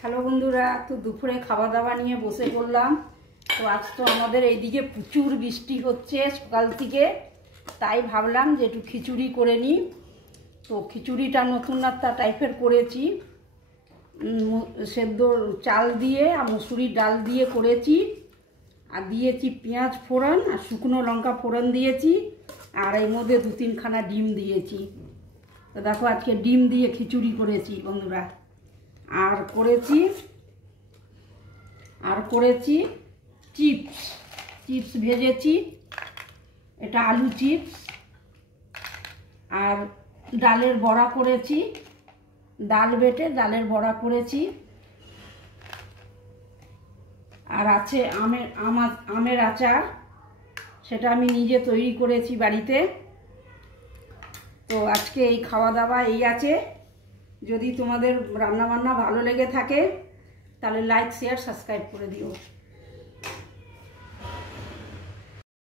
Hello বন্ধুরা, তো দুপুরে খাওয়া দাওয়া নিয়ে বসে পড়লাম। তো আজ তো আমাদের এইদিকে প্রচুর বৃষ্টি হচ্ছে সকাল থেকে, তাই ভাবলাম যে একটু খিচুড়ি করে নিই। তো খিচুড়িটা নতুন একটা টাইপের করেছি, সেদ্ধ চাল দিয়ে আর মুসুরির ডাল দিয়ে করেছি। আর দিয়েছি পেঁয়াজ ফোড়ন আর শুকনো লঙ্কা ফোড়ন দিয়েছি, আর এর মধ্যে 2-3খানা ডিম দিয়েছি। তো দেখো আজকে ডিম দিয়ে খিচুড়ি করেছি বন্ধুরা। আর করেছি চিপস ভেজেছি, এটা আলু চিপস। আর ডালের বড়া করেছি, ডাল বেটে ডালের বড়া করেছি। আর আছে আমের আচার, সেটা আমি নিজে তৈরি করেছি বাড়িতে। তো আজকে এই খাওয়া দাওয়া এই আছে। যদি তোমাদের রান্নাবান্না ভালো লেগে থাকে তাহলে লাইক শেয়ার সাবস্ক্রাইব করে দিও।